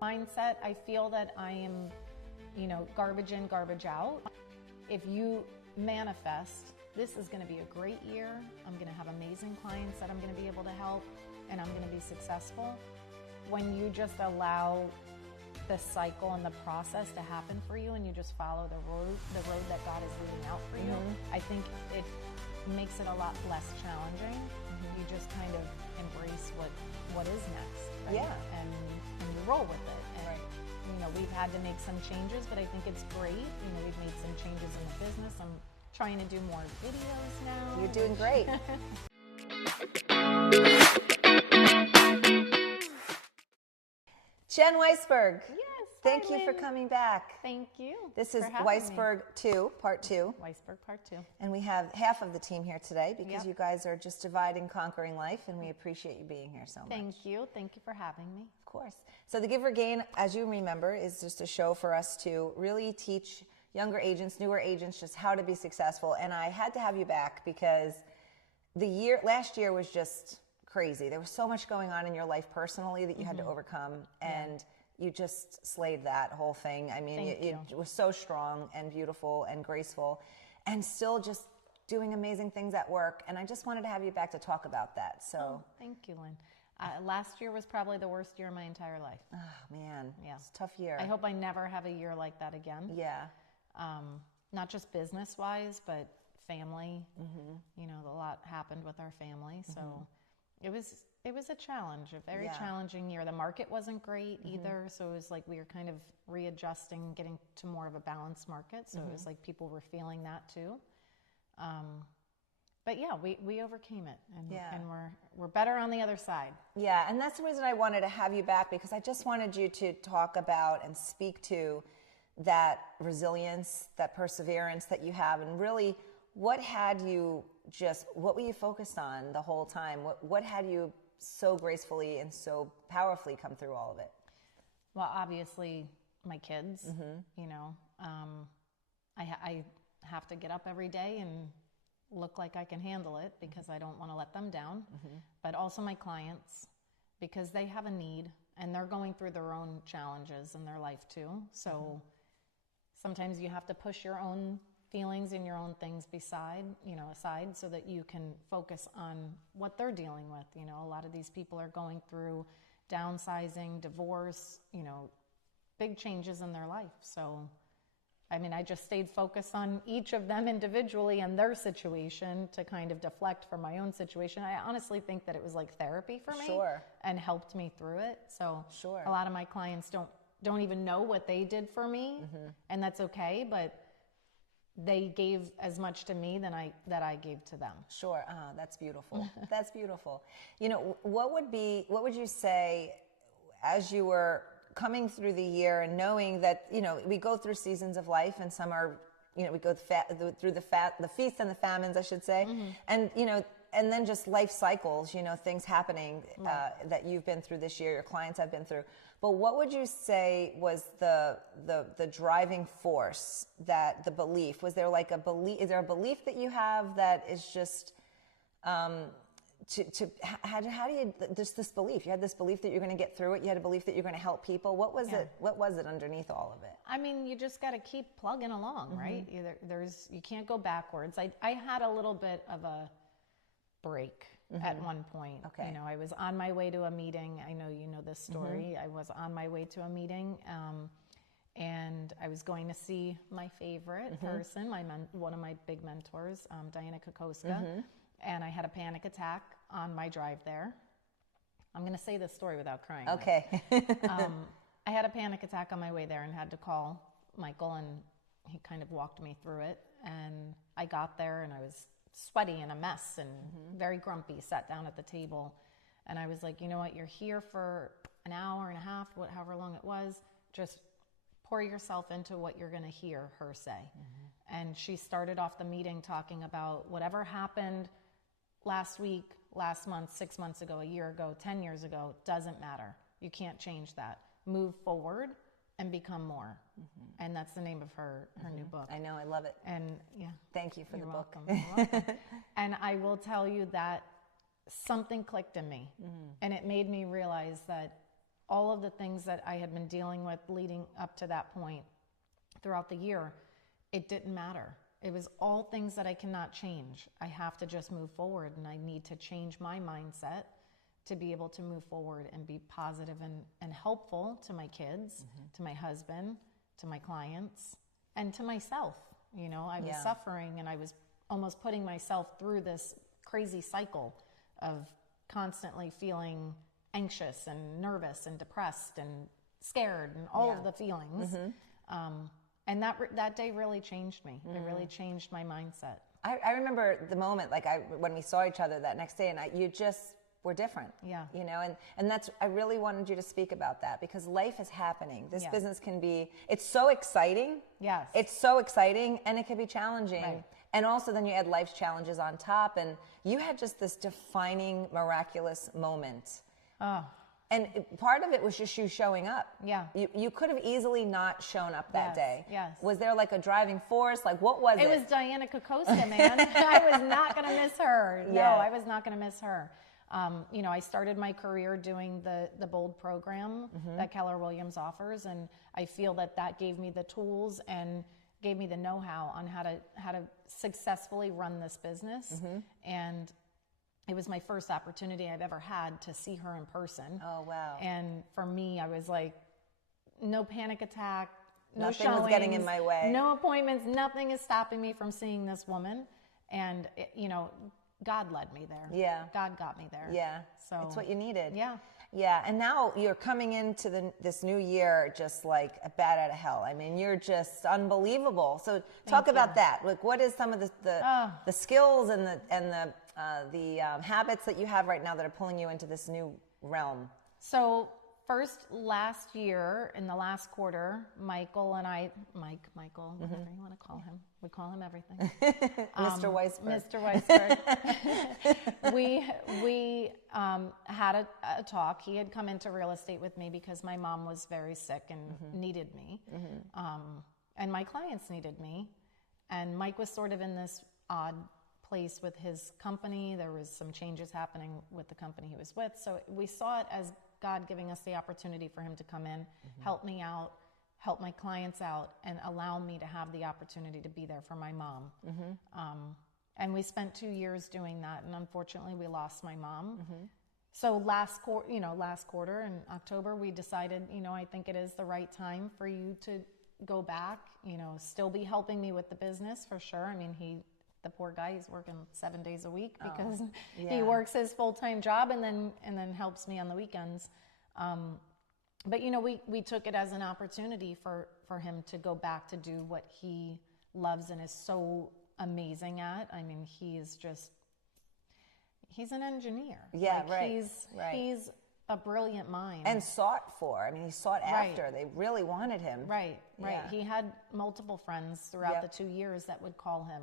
Mindset, I feel that I am, garbage in, garbage out. If you manifest, this is going to be a great year. I'm going to have amazing clients that I'm going to be able to help, and I'm going to be successful. When you just allow the cycle and the process to happen for you, and you just follow the road that God is leading out for you, I think it makes it a lot less challenging. You just kind of embrace what is next, right? Yeah. And you roll with it. And, we've had to make some changes, but I think it's great. We've made some changes in the business. I'm trying to do more videos now. You're doing great. Jen Weisberg. Yes. Thank you for coming back. Thank you. This is Weisberg 2, Part 2. Weisberg Part 2. And we have half of the team here today because you guys are just dividing, conquering life, and we appreciate you being here so much. Thank you. Thank you for having me. Of course. So the Give or Gain, as you remember, is just a show for us to really teach younger agents, newer agents, just how to be successful. And I had to have you back because last year was just crazy. There was so much going on in your life personally that you had to overcome, and you just slayed that whole thing. I mean, it was so strong and beautiful and graceful, and still just doing amazing things at work. And I just wanted to have you back to talk about that. So, thank you, Lynn. Last year was probably the worst year of my entire life. Oh man, yeah, it's a tough year. I hope I never have a year like that again. Yeah. Not just business-wise, but family. A lot happened with our family, so it was a challenge, a very challenging year. The market wasn't great either, so it was like we were kind of readjusting, getting to more of a balanced market. So it was like people were feeling that too. But yeah, we overcame it, and we're better on the other side. Yeah, and that's the reason I wanted to have you back, because I just wanted you to talk about and speak to that resilience, that perseverance that you have, and really what were you focused on the whole time? What had you so gracefully and so powerfully come through all of it? Well, obviously my kids, I have to get up every day and look like I can handle it because I don't want to let them down, but also my clients, because they have a need and they're going through their own challenges in their life too. So sometimes you have to push your own feelings and your own things aside so that you can focus on what they're dealing with. A lot of these people are going through downsizing, divorce, big changes in their life. So, I just stayed focused on each of them individually and their situation to kind of deflect from my own situation. I honestly think that it was like therapy for me and helped me through it. So a lot of my clients don't even know what they did for me, and that's okay, but they gave as much to me that I gave to them. Sure. That's beautiful. That's beautiful. What would you say as you were coming through the year and knowing that, we go through seasons of life, and some are, we go through the feasts and the famines, I should say. And, and then just life cycles, things happening that you've been through this year, your clients have been through. But what would you say was the driving force, that the belief? Was there like a belief? Is there a belief that you have that is just how do you just this belief? You had this belief that you're going to get through it. You had a belief that you're going to help people. What was it? What was it underneath all of it? You just got to keep plugging along, right? You can't go backwards. I had a little bit of a break at one point. Okay. I was on my way to a meeting. I know you know this story. I was on my way to a meeting, and I was going to see my favorite person, one of my big mentors, Diana Kokoska, and I had a panic attack on my drive there. I'm going to say this story without crying. Okay. I had a panic attack on my way there and had to call Michael, and he kind of walked me through it. And I got there and I was sweaty and a mess and very grumpy, sat down at the table. And I was like, you know what, you're here for an hour and a half, however long it was, just pour yourself into what you're going to hear her say. And she started off the meeting talking about whatever happened last week, last month, 6 months ago, a year ago, 10 years ago, doesn't matter. You can't change that. Move forward and become more. And that's the name of her new book. I know, I love it. And thank you for the book. You're welcome. And I will tell you that something clicked in me, and it made me realize that all of the things that I had been dealing with leading up to that point throughout the year, it didn't matter. It was all things that I cannot change. I have to just move forward, and I need to change my mindset to be able to move forward and be positive and helpful to my kids, to my husband, to my clients, and to myself. You know, I was suffering, and I was almost putting myself through this crazy cycle of constantly feeling anxious and nervous and depressed and scared and all of the feelings. And that day really changed me. It really changed my mindset. I remember the moment, like when we saw each other that next day, and you just were different. Yeah. You know, and that's, I really wanted you to speak about that, because life is happening. This business can be, it's so exciting. Yes. It's so exciting, and it can be challenging. Right. And also then you add life's challenges on top, and you had just this defining, miraculous moment. Oh. And part of it was just you showing up. Yeah. You could have easily not shown up that day. Yes. Was there like a driving force? Like, what was it? It was Diana Kokoska, man. I was not going to miss her. No, I was not going to miss her. You know, I started my career doing the BOLD program that Keller Williams offers, and I feel that gave me the tools and gave me the know-how on how to successfully run this business. And it was my first opportunity I've ever had to see her in person. Oh, wow. And for me, I was like, no panic attack, no Nothing showings, was getting in my way. no appointments, nothing is stopping me from seeing this woman. And, you know, God led me there. Yeah. God got me there. Yeah. So it's what you needed. Yeah. Yeah. And now you're coming into this new year just like a bat out of hell. I mean, you're just unbelievable. So talk about that. Like, what is some of the skills and the habits that you have right now that are pulling you into this new realm? So first, last year, in the last quarter, Michael, whatever you want to call him. We call him everything. Mr. Weisberg. Mr. Weisberg. we had a talk. He had come into real estate with me because my mom was very sick and needed me. And my clients needed me. And Mike was sort of in this odd place with his company. There was some changes happening with the company he was with. So we saw it as God giving us the opportunity for him to come in, help me out, help my clients out, and allow me to have the opportunity to be there for my mom. And we spent 2 years doing that, and unfortunately we lost my mom. So last quarter in October, we decided, I think it is the right time for you to go back, still be helping me with the business for sure. I mean, the poor guy, he's working 7 days a week because he works his full-time job and then helps me on the weekends. But we took it as an opportunity for him to go back to do what he loves and is so amazing at. I mean, he's an engineer. Yeah, right. He's a brilliant mind. And sought for. I mean, he sought after. They really wanted him. Right. Yeah. He had multiple friends throughout the 2 years that would call him.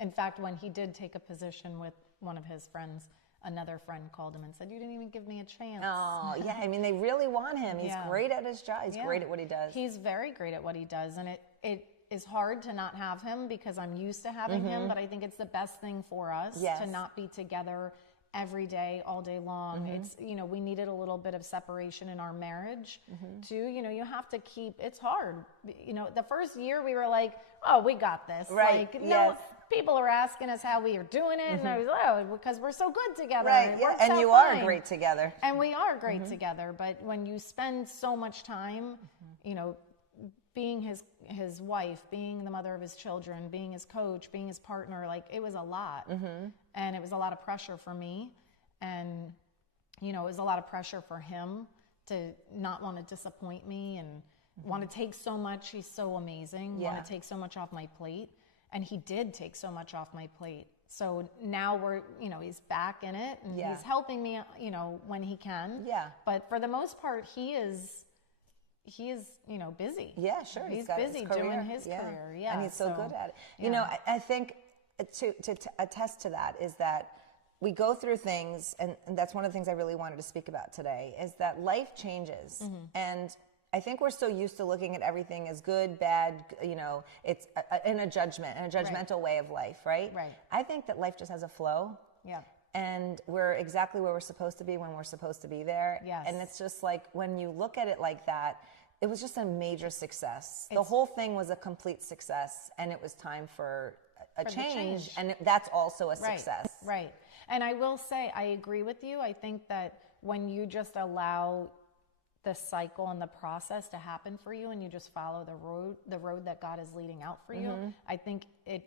In fact, when he did take a position with one of his friends, another friend called him and said, "You didn't even give me a chance." Oh, yeah. I mean, they really want him. He's great at his job. He's great at what he does. He's very great at what he does. And it is hard to not have him because I'm used to having him, but I think it's the best thing for us to not be together every day, all day long. It's, we needed a little bit of separation in our marriage too. You have to keep, it's hard. The first year we were like, oh, we got this. Right. Like, no, people are asking us how we are doing it. And I was like, because we're so good together. Right. And, and you are great together. And we are great together. But when you spend so much time, being his wife, being the mother of his children, being his coach, being his partner, like it was a lot. And it was a lot of pressure for me. And, it was a lot of pressure for him to not want to disappoint me and want to take so much. He's so amazing. Want to take so much off my plate. And he did take so much off my plate. So now we're, he's back in it and he's helping me, when he can. Yeah. But for the most part, he is, busy. Yeah, sure. He's busy doing his career. Yeah. And he's so good at it. I think to attest to that is that we go through things, and that's one of the things I really wanted to speak about today, is that life changes. And I think we're so used to looking at everything as good, bad, it's in a judgmental way of life, right? Right. I think that life just has a flow. Yeah. and we're exactly where we're supposed to be when we're supposed to be there. Yes. And it's just like, when you look at it like that, it was just a major success. The whole thing was a complete success, and it was time for a change, and that's also a success. Right. And I will say, I agree with you. I think that when you just allow the cycle and the process to happen for you, and you just follow the road that God is leading out for you, I think it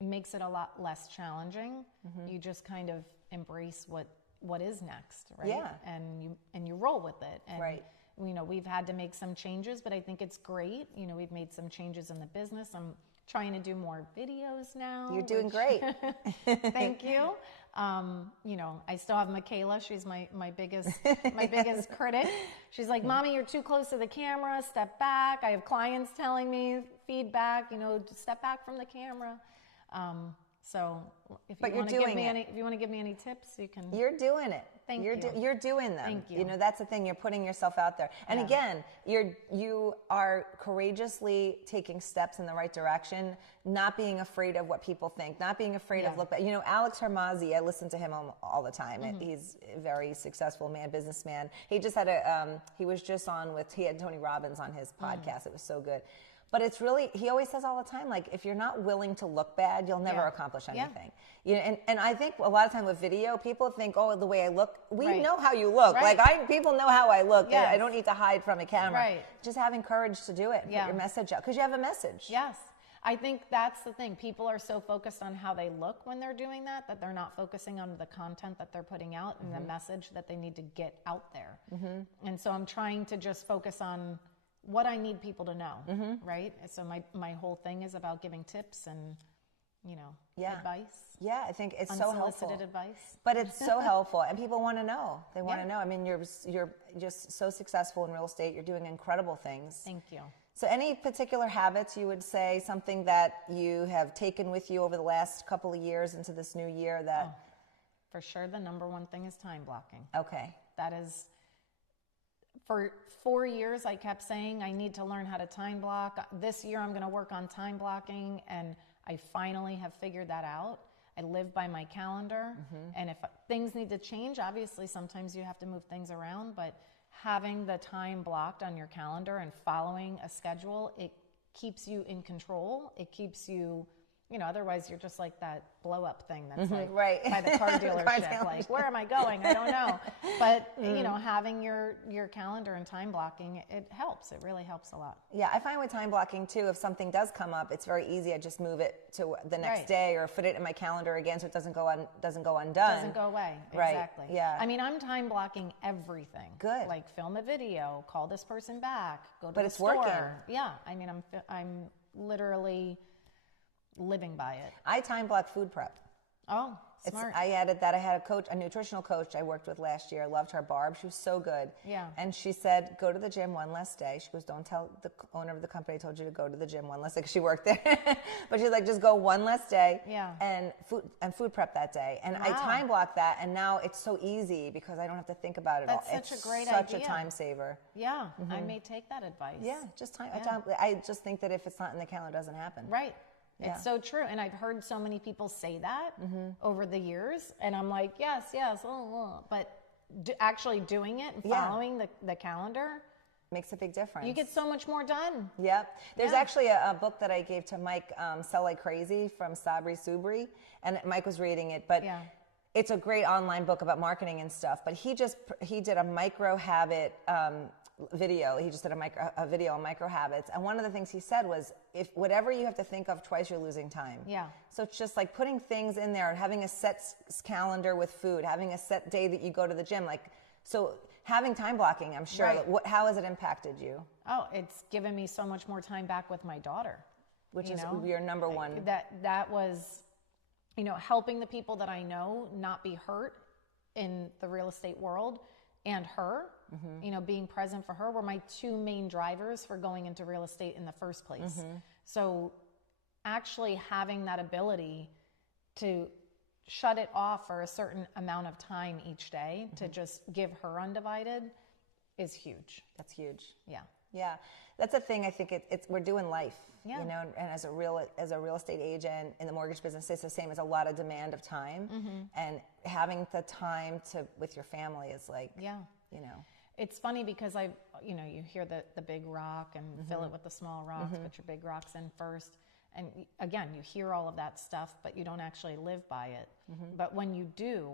makes it a lot less challenging. You just kind of embrace what is next, right? Yeah. And you roll with it. And Right. you know, we've had to make some changes, but I think it's great. You know, we've made some changes in the business. I'm trying to do more videos now. You're doing great. Thank you. You know, I still have Michaela. She's my biggest critic. She's like, "Mommy, you're too close to the camera. Step back." I have clients telling me feedback. You know, step back from the camera. So if you want to give me any tips, you can. You're doing it. Thank you. You're doing them. Thank you. You know, that's the thing. You're putting yourself out there. And again, you are courageously taking steps in the right direction, not being afraid of what people think, not being afraid of look back. You know, Alex Hermazi, I listen to him all the time. He's a very successful businessman. He just had he was just on he had Tony Robbins on his podcast. It was so good. But it's really, he always says all the time, like, if you're not willing to look bad, you'll never accomplish anything. You know, and I think a lot of time with video, people think, oh, the way I look, we know how you look. Right. Like, people know how I look. Yes. I don't need to hide from a camera. Right. Just having courage to do it. Put your message out. Because you have a message. Yes. I think that's the thing. People are so focused on how they look when they're doing that they're not focusing on the content that they're putting out and the message that they need to get out there. And so I'm trying to just focus on what I need people to know, right? So my whole thing is about giving tips and, you know, advice. Yeah, I think it's so helpful. Unsolicited advice. But it's so helpful, and people want to know. They want to know. I mean, you're just so successful in real estate. You're doing incredible things. Thank you. So any particular habits you would say, something that you have taken with you over the last couple of years into this new year that... For sure, the number one thing is time blocking. Okay. That is... For 4 years, I kept saying, I need to learn how to time block. This year, I'm going to work on time blocking, and I finally have figured that out. I live by my calendar, and if things need to change, obviously, sometimes you have to move things around, but having the time blocked on your calendar and following a schedule, it keeps you in control. It keeps you... You know, otherwise you're just like that blow up thing that's like by the car dealership. Like, where am I going? I don't know. But, you know, having your calendar and time blocking, it helps. It really helps a lot. Yeah, I find with time blocking too, if something does come up, it's very easy. I just move it to the next day or fit it in my calendar again so it doesn't go undone. Doesn't go away. Right. Exactly. Yeah. I mean, I'm time blocking everything. Good. Like film a video, call this person back, go to but the it's store. working. Yeah. I mean, I'm literally living by it. I time block food prep. Oh, smart. I added that. I had a nutritional coach I worked with last year. I loved her, Barb. She was so good. Yeah. And she said, go to the gym one less day. She goes, don't tell the owner of the company I told you to go to the gym one less day, because she worked there. But she's like, just go one less day. Yeah. And food prep that day. And I time block that, and now it's so easy because I don't have to think about it all. That's such a great such idea. A time saver. Yeah. I may take that advice. Yeah. Just time. I just think that if it's not in the calendar, it doesn't happen. Right. Yeah. It's so true. And I've heard so many people say that over the years. And I'm like, yes. But actually doing it and following the calendar makes a big difference. You get so much more done. Yep. There's actually a book that I gave to Mike, Sell Like Crazy, from Sabri Subri. And Mike was reading it. But it's a great online book about marketing and stuff. But he did a micro habit video. He just did a video on micro habits, and one of the things he said was, if whatever you have to think of twice, you're losing time. Yeah. So it's just like putting things in there, having a set calendar with food, having a set day that you go to the gym. Like, so having time blocking, I'm sure. Right. How has it impacted you? Oh, it's given me so much more time back with my daughter, which is your number one. That was, helping the people that I know not be hurt in the real estate world, and her. Being present for her were my two main drivers for going into real estate in the first place. So actually having that ability to shut it off for a certain amount of time each day to just give her undivided is huge. That's huge. Yeah. Yeah. That's a thing. I think we're doing life, yeah. And as a real estate agent in the mortgage business, it's the same as a lot of demand of time. And having the time with your family is like, yeah. you know. It's funny because you hear the big rock and fill it with the small rocks, put your big rocks in first. And again, you hear all of that stuff, but you don't actually live by it. But when you do,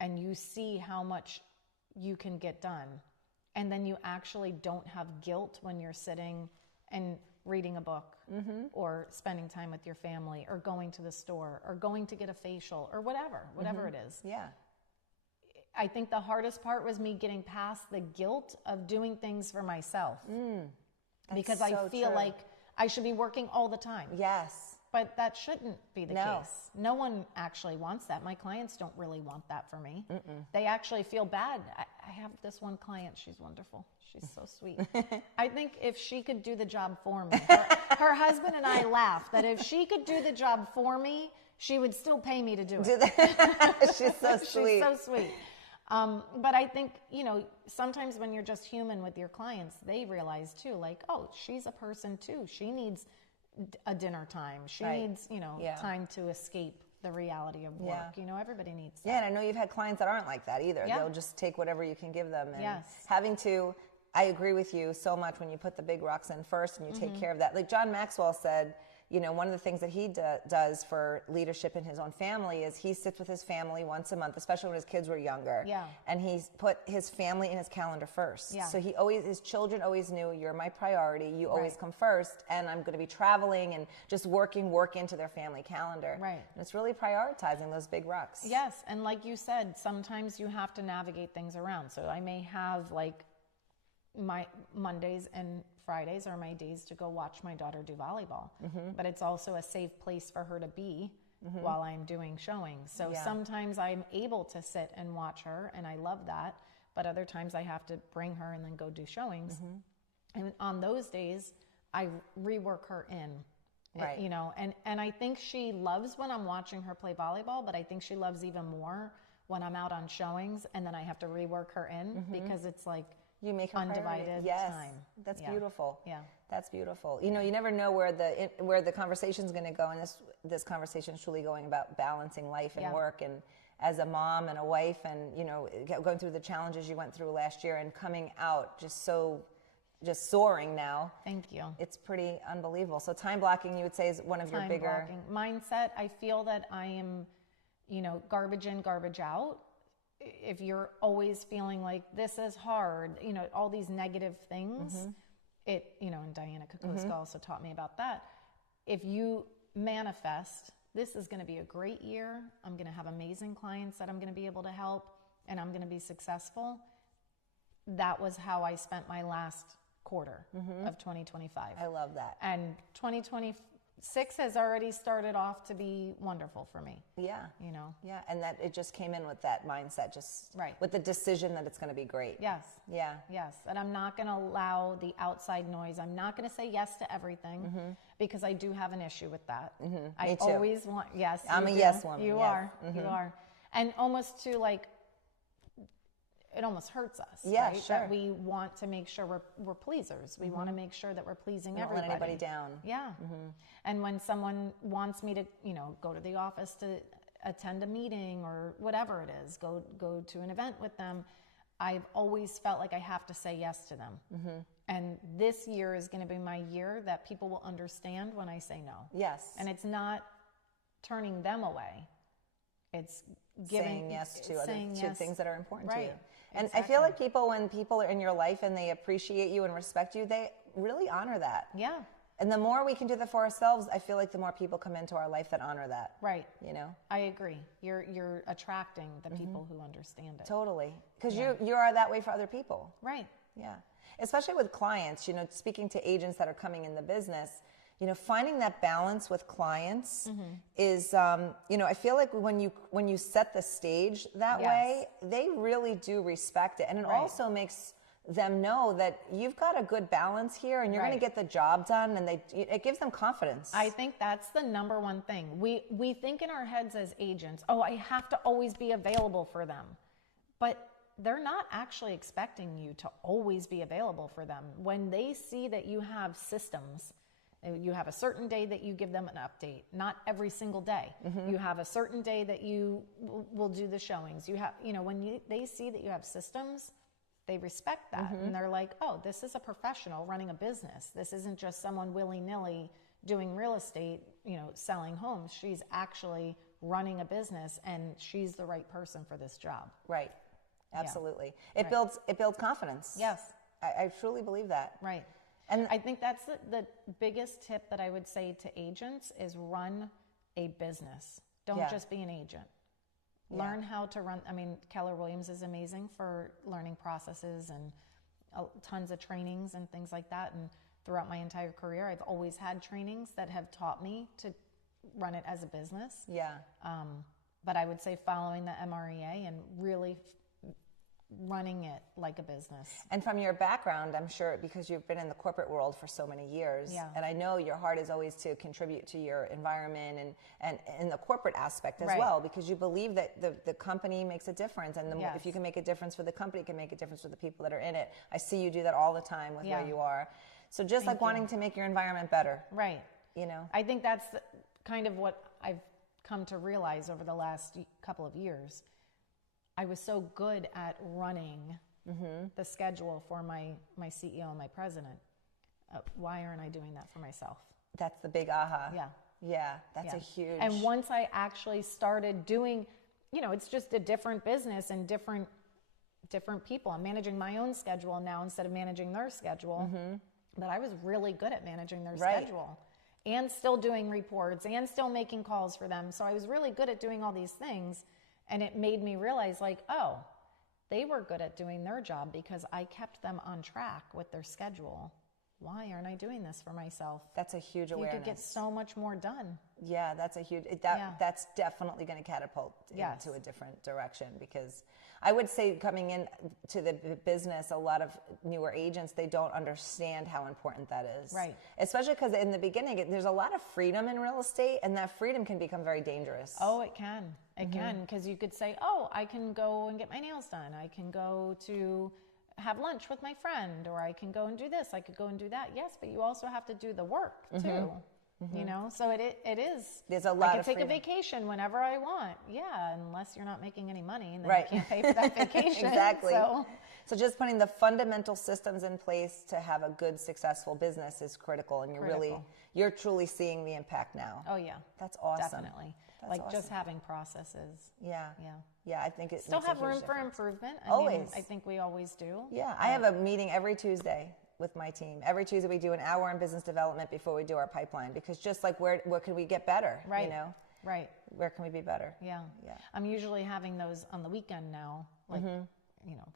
and you see how much you can get done, and then you actually don't have guilt when you're sitting and reading a book or spending time with your family or going to the store or going to get a facial or whatever it is. Yeah. I think the hardest part was me getting past the guilt of doing things for myself. Because I feel true. like I should be working all the time. Yes. But that shouldn't be the case. No one actually wants that. My clients don't really want that for me. They actually feel bad. I have this one client. She's wonderful. She's so sweet. I think if she could do the job for me, her husband and I laugh that if she could do the job for me, she would still pay me to do it. She's so sweet. She's so sweet. But I think, sometimes when you're just human with your clients, they realize too, like, oh, she's a person too. She needs a dinner time. She needs, time to escape the reality of work. Everybody needs that. Yeah, and I know you've had clients that aren't like that either. Yeah. They'll just take whatever you can give them. And Yes. I agree with you so much when you put the big rocks in first and you take care of that. Like John Maxwell said, one of the things that he does for leadership in his own family is he sits with his family once a month, especially when his kids were younger. Yeah. And he's put his family in his calendar first. Yeah. So his children always knew, you're my priority. You always come first. And I'm going to be traveling and just working work into their family calendar. Right. And it's really prioritizing those big rocks. Yes. And like you said, sometimes you have to navigate things around. So I may have like my Mondays and Fridays are my days to go watch my daughter do volleyball, but it's also a safe place for her to be while I'm doing showings. So sometimes I'm able to sit and watch her, and I love that. But other times I have to bring her and then go do showings. And on those days, I rework her in, Right. and I think she loves when I'm watching her play volleyball, but I think she loves even more when I'm out on showings and then I have to rework her in because it's like, you make her undivided time. That's beautiful. Yeah. That's beautiful. You never know where the conversation's going to go, and this conversation is truly going about balancing life and work, and as a mom and a wife, and going through the challenges you went through last year and coming out just soaring now. Thank you. It's pretty unbelievable. So time blocking, you would say, is one of your bigger mindset. I feel that I am, garbage in, garbage out. If you're always feeling like this is hard, all these negative things, and Diana Kokoska also taught me about that. If you manifest, this is going to be a great year, I'm going to have amazing clients that I'm going to be able to help, and I'm going to be successful. That was how I spent my last quarter of 2025. I love that. And 2026 has already started off to be wonderful for me. Yeah. Yeah, and that it just came in with that mindset, just with the decision that it's going to be great. Yes. Yeah. Yes, and I'm not going to allow the outside noise. I'm not going to say yes to everything because I do have an issue with that. I always want, yes. I'm a yes woman. You are. You are. And almost to like, it almost hurts us. Yeah, right? sure. That we want to make sure we're pleasers. We want to make sure that we're pleasing everybody. Don't let anybody down. Yeah. And when someone wants me to, go to the office to attend a meeting or whatever it is, go to an event with them, I've always felt like I have to say yes to them. And this year is going to be my year that people will understand when I say no. Yes. And it's not turning them away. It's saying yes to things that are important to you. And Exactly. I feel like when people are in your life and they appreciate you and respect you, they really honor that. Yeah. And the more we can do that for ourselves, I feel like the more people come into our life that honor that. Right. I agree. You're attracting the people who understand it. Totally. Because you are that way for other people. Right. Yeah. Especially with clients, speaking to agents that are coming in the business, finding that balance with clients is, I feel like when you set the stage that way, they really do respect it. And it also makes them know that you've got a good balance here and you're going to get the job done, and it gives them confidence. I think that's the number one thing. We think in our heads as agents, oh, I have to always be available for them. But they're not actually expecting you to always be available for them. When they see that you have systems You have a certain day that you give them an update, not every single day. You have a certain day that you will do the showings. You have, when they see that you have systems, they respect that. And they're like, oh, this is a professional running a business. This isn't just someone willy-nilly doing real estate, selling homes. She's actually running a business, and she's the right person for this job. Right. Absolutely. It builds confidence. Yes. I truly believe that. Right. And I think that's the biggest tip that I would say to agents is run a business. Don't just be an agent. Learn how to run. I mean, Keller Williams is amazing for learning processes and tons of trainings and things like that. And throughout my entire career, I've always had trainings that have taught me to run it as a business. Yeah. But I would say following the MREA and really running it like a business. And from your background, I'm sure, because you've been in the corporate world for so many years, and I know your heart is always to contribute to your environment and in the corporate aspect as well, because you believe that the company makes a difference, and if you can make a difference for the company, it can make a difference for the people that are in it. I see you do that all the time with where you are. So just like wanting to make your environment better. Right. I think that's kind of what I've come to realize over the last couple of years. I was so good at running the schedule for my CEO and my president. Why aren't I doing that for myself? That's the big aha. Yeah. That's a huge. And once I actually started doing, it's just a different business and different people. I'm managing my own schedule now instead of managing their schedule. But I was really good at managing their schedule and still doing reports and still making calls for them. So I was really good at doing all these things. And it made me realize, oh, they were good at doing their job because I kept them on track with their schedule. Why aren't I doing this for myself? That's a huge awareness. You could get so much more done. Yeah, that's a huge, that's definitely going to catapult into a different direction, because I would say coming in to the business, a lot of newer agents, they don't understand how important that is. Right. Especially because in the beginning, there's a lot of freedom in real estate, and that freedom can become very dangerous. Oh, it can. It can, because you could say, oh, I can go and get my nails done. I can go to have lunch with my friend, or I can go and do this. I could go and do that. Yes, but you also have to do the work too. So it is. There's a lot I of can take freedom. a vacation whenever I want. Yeah, unless you're not making any money, and then you can't pay for that vacation. Exactly. So just putting the fundamental systems in place to have a good, successful business is critical, and you're truly seeing the impact now. Oh yeah, that's awesome. Definitely. That's awesome. Just having processes. Yeah. I think it still makes have a huge room for difference. improvement. Always. I think we always do. Yeah, I have a meeting every Tuesday with my team. Every Tuesday we do an hour in business development before we do our pipeline, because just like where can we get better? Right. Right. Where can we be better? Yeah. I'm usually having those on the weekend now,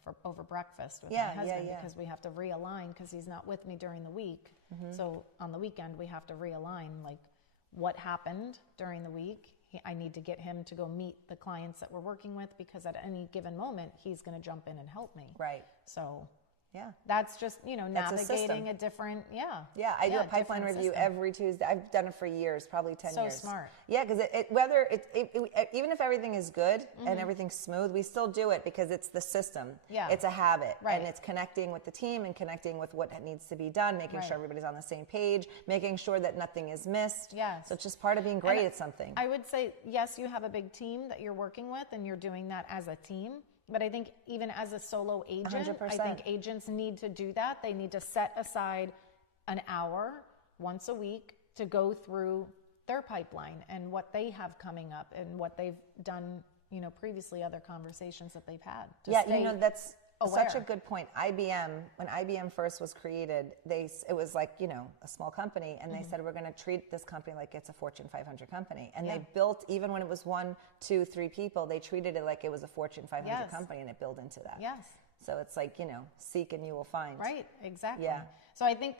for over breakfast with my husband, because we have to realign, because he's not with me during the week. So on the weekend we have to realign, like what happened during the week. I need to get him to go meet the clients that we're working with, because at any given moment he's going to jump in and help me. Right. So yeah, that's just navigating a different I do a pipeline review every Tuesday. I've done it for years, probably 10 years. So smart. Yeah, because even if everything is good and everything's smooth, we still do it because it's the system. Yeah, it's a habit, right. And it's connecting with the team and connecting with what needs to be done, making sure everybody's on the same page, making sure that nothing is missed. Yes. So it's just part of being great at something. I would say yes, you have a big team that you're working with, and you're doing that as a team. But I think even as a solo agent, 100%. I think agents need to do that. They need to set aside an hour once a week to go through their pipeline and what they have coming up and what they've done, previously, other conversations that they've had. That's aware. such a good point. IBM, when IBM first was created, it was like, a small company, and they said, we're going to treat this company like it's a Fortune 500 company. And they built, even when it was 1, 2, 3 people, they treated it like it was a Fortune 500 company, and it built into that. Yes. So it's like, seek and you will find. Right, exactly. Yeah. So I think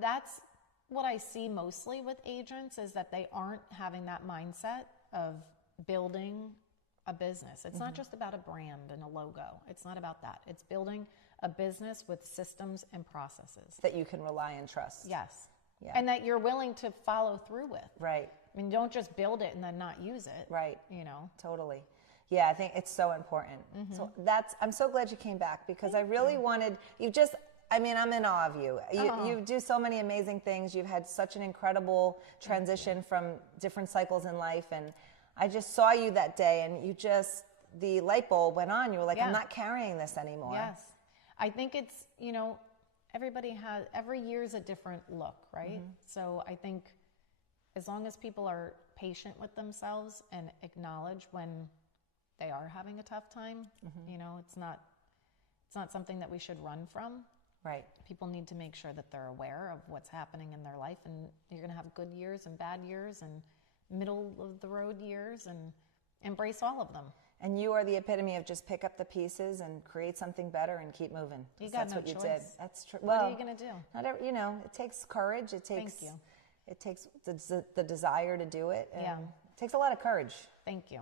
that's what I see mostly with agents, is that they aren't having that mindset of building a business. It's not just about a brand and a logo. It's not about that. It's building a business with systems and processes that you can rely and trust. Yes. Yeah. And that you're willing to follow through with. Right. I mean, don't just build it and then not use it. Right. Totally. Yeah, I think it's so important. So I'm so glad you came back, because I really wanted, I mean, I'm in awe of you. You do so many amazing things. You've had such an incredible transition from different cycles in life. And I just saw you that day, and the light bulb went on. You were like, I'm not carrying this anymore. Yes. I think it's, every year's a different look, right? So I think as long as people are patient with themselves and acknowledge when they are having a tough time, it's not something that we should run from. Right. People need to make sure that they're aware of what's happening in their life, and you're going to have good years and bad years and middle of the road years, and embrace all of them. And you are the epitome of just pick up the pieces and create something better and keep moving. That's what you choice. did. That's true. What are you going to do? It takes courage. It takes. Thank you. It takes the desire to do it. And Yeah. It takes a lot of courage. Thank you.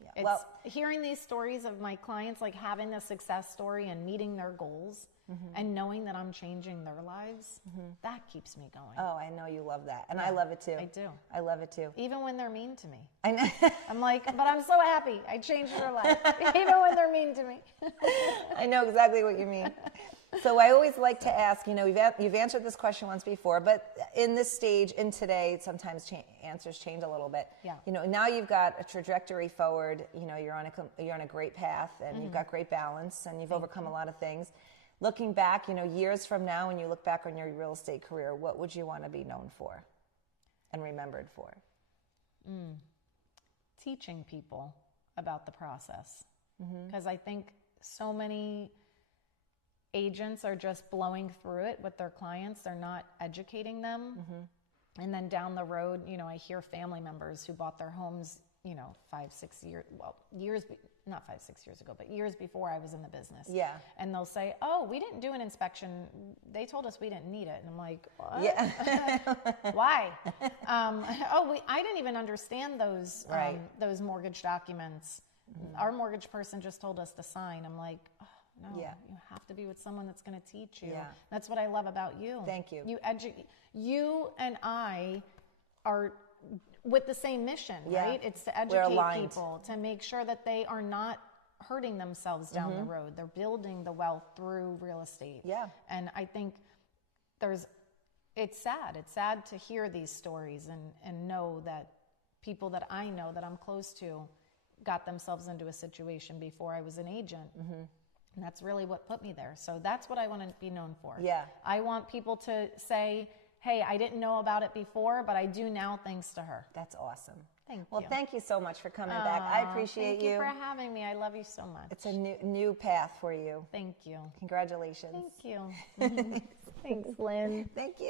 Yeah. It's hearing these stories of my clients, like having the success story and meeting their goals, and knowing that I'm changing their lives, that keeps me going. Oh, I know you love that. And I love it too. I do. I love it too. Even when they're mean to me. I know. I'm like, but I'm so happy I changed their life, even when they're mean to me. I know exactly what you mean. So I always like to ask, you've answered this question once before, but in this stage, in today, sometimes answers change a little bit. Yeah. Now you've got a trajectory forward. You're on a great path, and you've got great balance, and you've overcome a lot of things. Looking back, years from now, when you look back on your real estate career, what would you want to be known for and remembered for? Teaching people about the process. Because I think so many agents are just blowing through it with their clients. They're not educating them. And then down the road, I hear family members who bought their homes, 5, 6 years, not 5, 6 years ago, but years before I was in the business. Yeah. And they'll say, oh, we didn't do an inspection. They told us we didn't need it. And I'm like, what? Yeah. Why? I didn't even understand those mortgage documents. Our mortgage person just told us to sign. I'm like, oh, no, you have to be with someone that's going to teach you. Yeah. That's what I love about you. Thank you. You and I are with the same mission, right? It's to educate people, to make sure that they are not hurting themselves down the road. They're building the wealth through real estate. Yeah. And I think it's sad. It's sad to hear these stories and know that people that I know that I'm close to got themselves into a situation before I was an agent. And that's really what put me there. So that's what I want to be known for. Yeah. I want people to say, hey, I didn't know about it before, but I do now thanks to her. That's awesome. Thank you. Well, thank you so much for coming back. I appreciate Thank you for having me. I love you so much. It's a new path for you. Thank you. Congratulations. Thank you. Thanks, Lynn. Thank you.